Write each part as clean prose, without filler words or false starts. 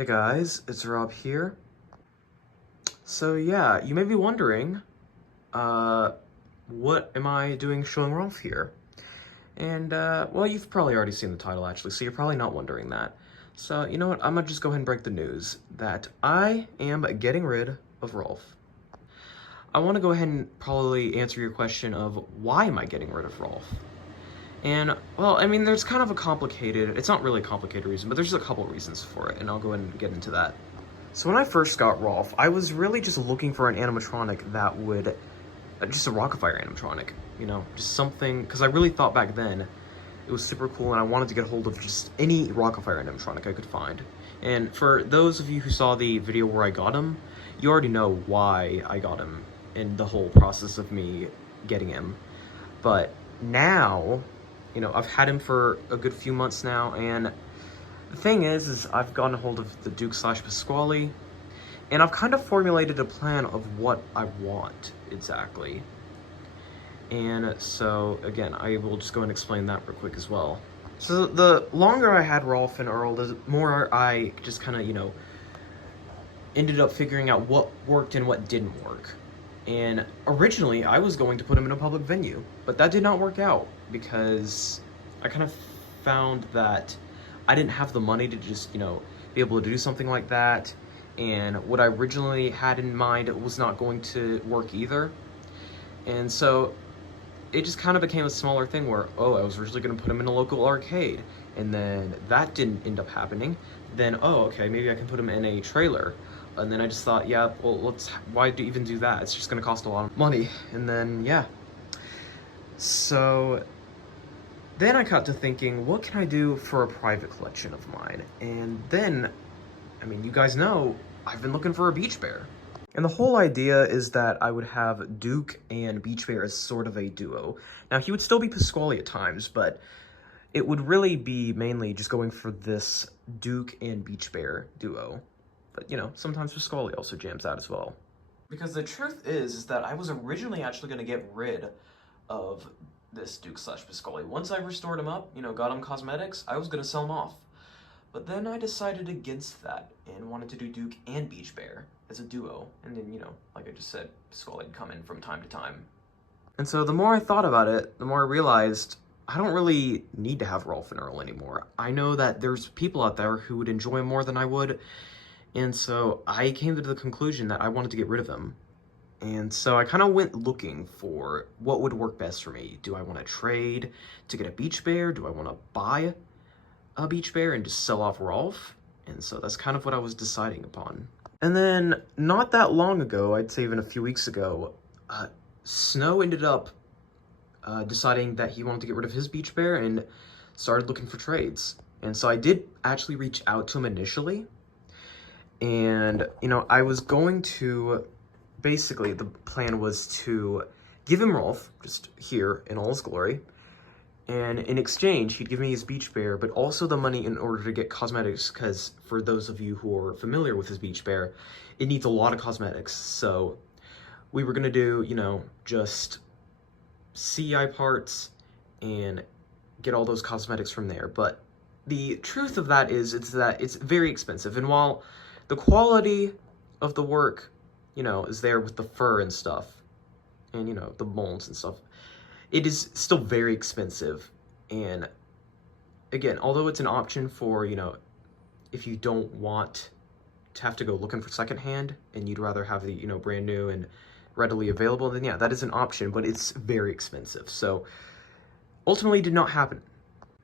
Hey guys, it's Rob here. So yeah, you may be wondering, what am I doing showing Rolfe here? And, well, you've probably already seen the title actually, so you're probably not wondering that. So, you know what, I'm gonna just go ahead and break the news that I am getting rid of Rolfe. I want to go ahead and probably answer your question of why am I getting rid of Rolfe? And, well, I mean, there's kind of a complicated, it's not really a complicated reason, but there's a couple reasons for it, and I'll go ahead and get into that. So when I first got Rolfe, I was really just looking for an animatronic that would, just a Rock-afire animatronic, you know, just something, because I really thought back then it was super cool and I wanted to get hold of just any Rock-afire animatronic I could find. And for those of you who saw the video where I got him, you already know why I got him and the whole process of me getting him. But now, you know, I've had him for a good few months now, and the thing is I've gotten a hold of the Duke/Pasquale, and I've kind of formulated a plan of what I want exactly. And so, again, I will just go and explain that real quick as well. So the longer I had Rolfe and Earl, the more I just kind of, you know, ended up figuring out what worked and what didn't work. And originally, I was going to put him in a public venue, but that did not work out because I kind of found that I didn't have the money to just, you know, be able to do something like that. And what I originally had in mind was not going to work either. And so it just kind of became a smaller thing where, oh, I was originally going to put him in a local arcade, and then that didn't end up happening. Then, oh, okay, maybe I can put him in a trailer. And then I just thought, yeah, well, why even do that? It's just going to cost a lot of money. And then, yeah. So then I got to thinking, what can I do for a private collection of mine? And then, I mean, you guys know, I've been looking for a beach bear. And the whole idea is that I would have Duke and Beach Bear as sort of a duo. Now, he would still be Pasquale at times, but it would really be mainly just going for this Duke and Beach Bear duo. But, you know, sometimes Pasquale also jams out as well. Because the truth is that I was originally actually going to get rid of this Duke/Pasquale. Once I restored him up, you know, got him cosmetics, I was going to sell him off. But then I decided against that and wanted to do Duke and Beach Bear as a duo. And then, you know, like I just said, Pasquale would come in from time to time. And so the more I thought about it, the more I realized I don't really need to have Rolfe and Earl anymore. I know that there's people out there who would enjoy him more than I would. And so I came to the conclusion that I wanted to get rid of him. And so I kind of went looking for what would work best for me. Do I want to trade to get a Beach Bear? Do I want to buy a Beach Bear and just sell off Rolfe? And so that's kind of what I was deciding upon. And then not that long ago, I'd say even a few weeks ago, Snow ended up deciding that he wanted to get rid of his Beach Bear and started looking for trades. And so I did actually reach out to him initially. And, you know, I was going to, basically the plan was to give him Rolfe, just here in all his glory, and in exchange, he'd give me his Beach Bear, but also the money in order to get cosmetics, because for those of you who are familiar with his Beach Bear, it needs a lot of cosmetics. So we were going to do, you know, just CI parts and get all those cosmetics from there. But the truth of that is, it's that it's very expensive. And while the quality of the work, you know, is there with the fur and stuff, and, you know, the molds and stuff, it is still very expensive. And again, although it's an option for, you know, if you don't want to have to go looking for secondhand and you'd rather have the, you know, brand new and readily available, then yeah, that is an option, but it's very expensive. So ultimately it did not happen.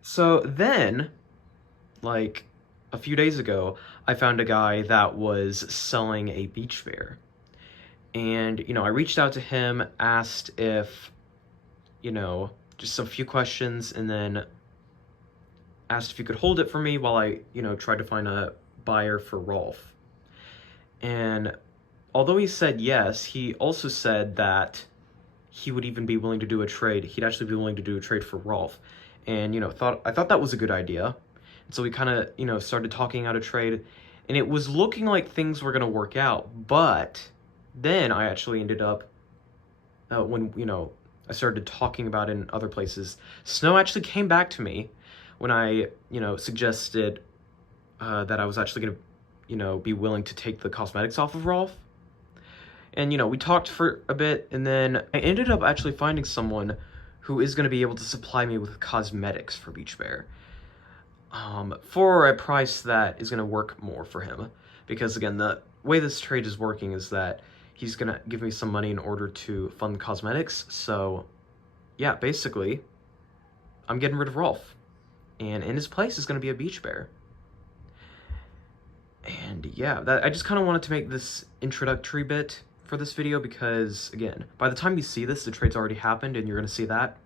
So then, like a few days ago, I found a guy that was selling a Beach Bear. And, you know, I reached out to him, asked if, you know, just a few questions, and then asked if he could hold it for me while I, you know, tried to find a buyer for Rolfe. And although he said yes, he also said that he would even be willing to do a trade. He'd actually be willing to do a trade for Rolfe. And, you know, I thought that was a good idea. And so we kind of, you know, started talking out a trade, and it was looking like things were going to work out. But then I actually ended up, when, you know, I started talking about it in other places, Snow actually came back to me when I, you know, suggested that I was actually going to you know, be willing to take the cosmetics off of Rolfe. And, you know, we talked for a bit, and then I ended up actually finding someone who is going to be able to supply me with cosmetics for Beach Bear. For a price that is going to work more for him. Because, again, the way this trade is working is that he's going to give me some money in order to fund the cosmetics. So, yeah, basically, I'm getting rid of Rolfe. And in his place is going to be a Beach Bear. And, yeah, I just kind of wanted to make this introductory bit for this video because, again, by the time you see this, the trade's already happened and you're going to see that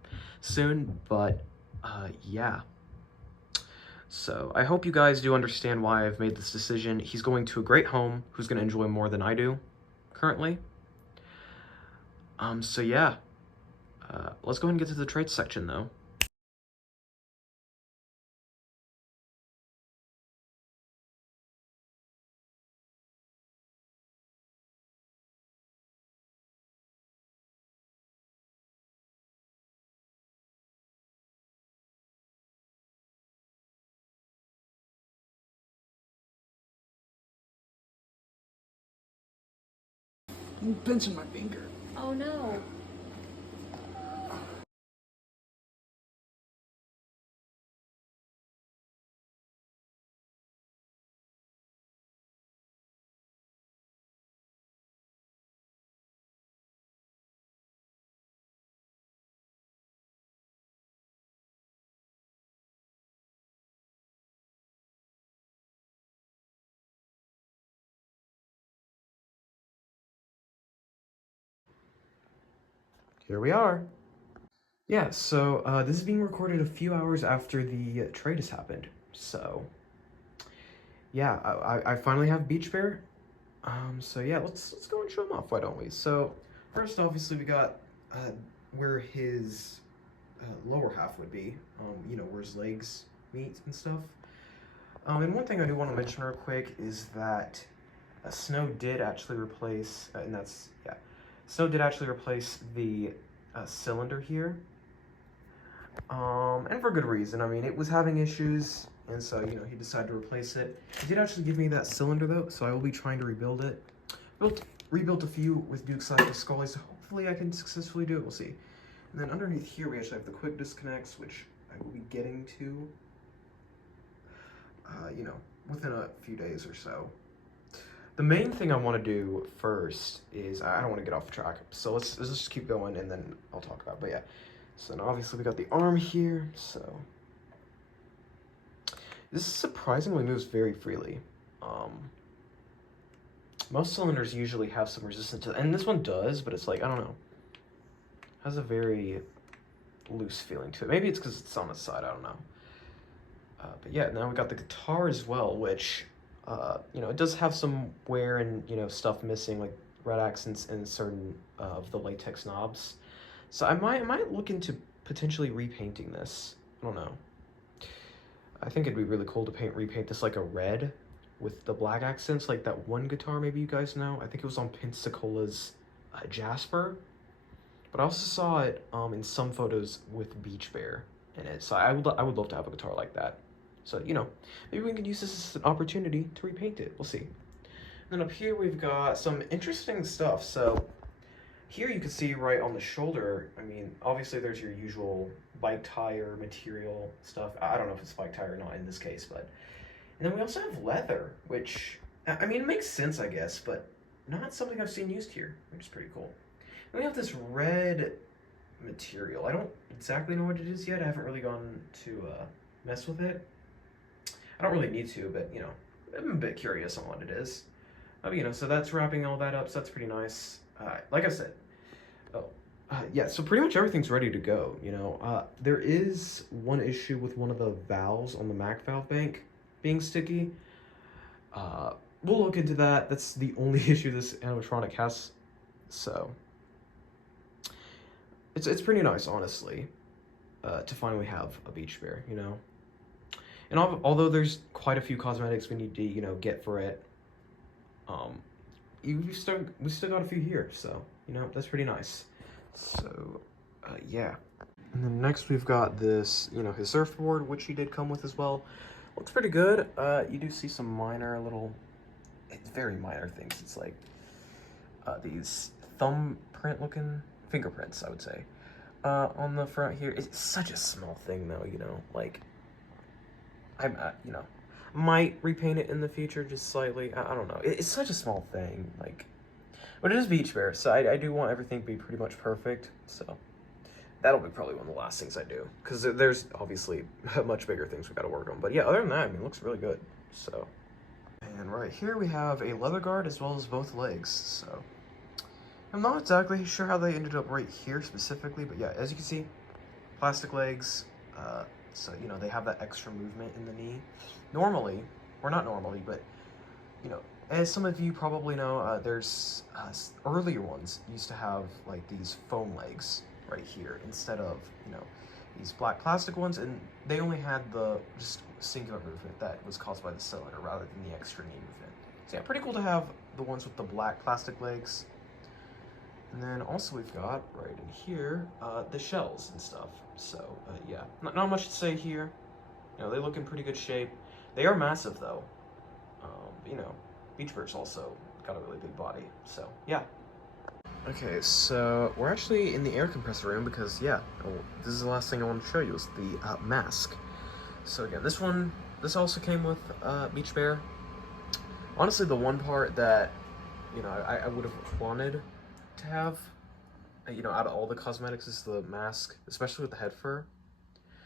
soon. But, yeah. So I hope you guys do understand why I've made this decision. He's going to a great home who's going to enjoy more than I do currently. So yeah, let's go ahead and get to the trade section though. I'm pinching my finger. Oh no. Here we are. Yeah, so this is being recorded a few hours after the trade has happened. So yeah, I finally have Beach Bear. So yeah, let's go and show him off, why don't we? So first, obviously, we got where his lower half would be, you know, where his legs meet and stuff. And one thing I do want to mention real quick is that Snow did actually replace, Snow did actually replace the cylinder here. And for good reason. I mean, it was having issues, and so, you know, he decided to replace it. He did actually give me that cylinder, though, so I will be trying to rebuild it. Rebuilt a few with Duke's Side Scully, so hopefully I can successfully do it. We'll see. And then underneath here, we actually have the quick disconnects, which I will be getting to, you know, within a few days or so. The main thing I want to do first is, I don't want to get off track, so let's just keep going and then I'll talk about it. But yeah, so now obviously we got the arm here, so this surprisingly moves very freely. Most cylinders usually have some resistance to, and this one does, but it's like, I don't know, has a very loose feeling to it. Maybe it's because it's on the side, I don't know. But yeah, now we got the guitar as well, which, you know, it does have some wear and, you know, stuff missing, like red accents in certain of the latex knobs. So I might look into potentially repainting this. I don't know. I think it'd be really cool to repaint this like a red with the black accents, like that one guitar maybe you guys know. I think it was on Pensacola's Jasper. But I also saw it in some photos with Beach Bear in it. So I would love to have a guitar like that. So, you know, maybe we can use this as an opportunity to repaint it. We'll see. And then up here we've got some interesting stuff. So here you can see right on the shoulder, I mean, obviously there's your usual bike tire material stuff. I don't know if it's bike tire or not in this case, but... And then we also have leather, which, I mean, it makes sense, I guess, but not something I've seen used here, which is pretty cool. And we have this red material. I don't exactly know what it is yet. I haven't really gone to mess with it. I don't really need to, but, you know, I'm a bit curious on what it is. You know, so that's wrapping all that up, so that's pretty nice. Like I said, yeah, so pretty much everything's ready to go, you know. There is one issue with one of the valves on the Mac valve bank being sticky. We'll look into that. That's the only issue this animatronic has, so... It's pretty nice, honestly, to finally have a Beach Bear, you know. And although there's quite a few cosmetics we need to, you know, get for it, we still got a few here, so, you know, that's pretty nice. So, yeah. And then next we've got this, you know, his surfboard, which he did come with as well. Looks pretty good. You do see some minor little it's very minor things. It's like these thumbprint looking fingerprints, I would say. On the front here, it's such a small thing though, you know, like, I'm, you know, might repaint it in the future just slightly. I don't know. It's such a small thing, like, but it is Beach Bear, so I do want everything to be pretty much perfect, so that'll be probably one of the last things I do, because there's obviously much bigger things we got to work on. But yeah, other than that, I mean, it looks really good, so. And right here we have a leather guard as well as both legs, so. I'm not exactly sure how they ended up right here specifically, but yeah, as you can see, plastic legs, so, you know, they have that extra movement in the knee. Normally, or not normally, but, you know, as some of you probably know, there's earlier ones used to have like these foam legs right here instead of, you know, these black plastic ones, and they only had the just singular movement that was caused by the cylinder rather than the extra knee movement. So yeah, pretty cool to have the ones with the black plastic legs. And then also we've got right in here the shells and stuff. So yeah, not much to say here. You know, they look in pretty good shape. They are massive though. You know, Beach Bear's also got a really big body. So yeah. Okay, so we're actually in the air compressor room because yeah, this is the last thing I want to show you is the mask. So again, this also came with Beach Bear. Honestly, the one part that, you know, I would have wanted to have, you know, out of all the cosmetics is the mask, especially with the head fur,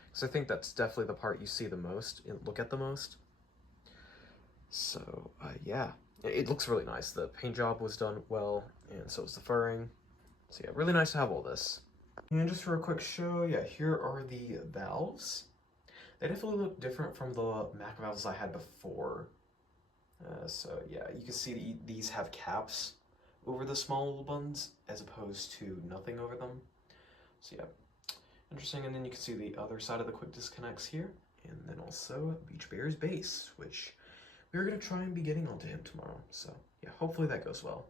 because I think that's definitely the part you see the most and look at the most. So yeah, it looks really nice. The paint job was done well, and so was the furring. So yeah, really nice to have all this. And just for a quick show, yeah, here are the valves. They definitely look different from the Mac valves I had before. So yeah, you can see these have caps over the small little buns as opposed to nothing over them. So yeah, interesting. And then you can see the other side of the quick disconnects here, and then also Beach Bear's base, which we're gonna try and be getting onto him tomorrow. So yeah, hopefully that goes well.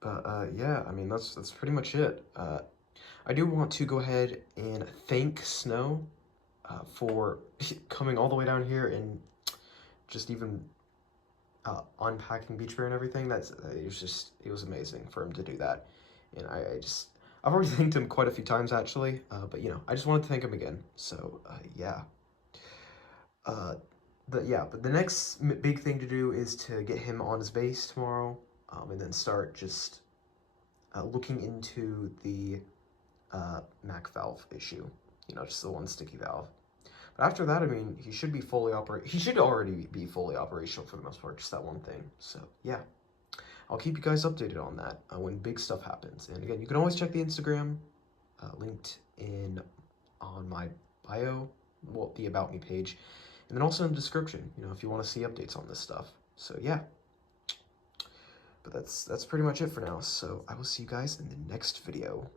But yeah, I mean that's pretty much it. I do want to go ahead and thank Snow for coming all the way down here and just even unpacking Beach Bear and everything. It was amazing for him to do that. And I've already thanked him quite a few times actually, but you know, I just wanted to thank him again. So yeah. But the next big thing to do is to get him on his base tomorrow, and then start just looking into the Mac valve issue. You know, just the one sticky valve. But after that, I mean, he should already be fully operational for the most part, just that one thing. So yeah, I'll keep you guys updated on that when big stuff happens. And again, you can always check the Instagram linked in on my bio, well, the About Me page, and then also in the description, you know, if you want to see updates on this stuff. So yeah, but that's pretty much it for now. So I will see you guys in the next video.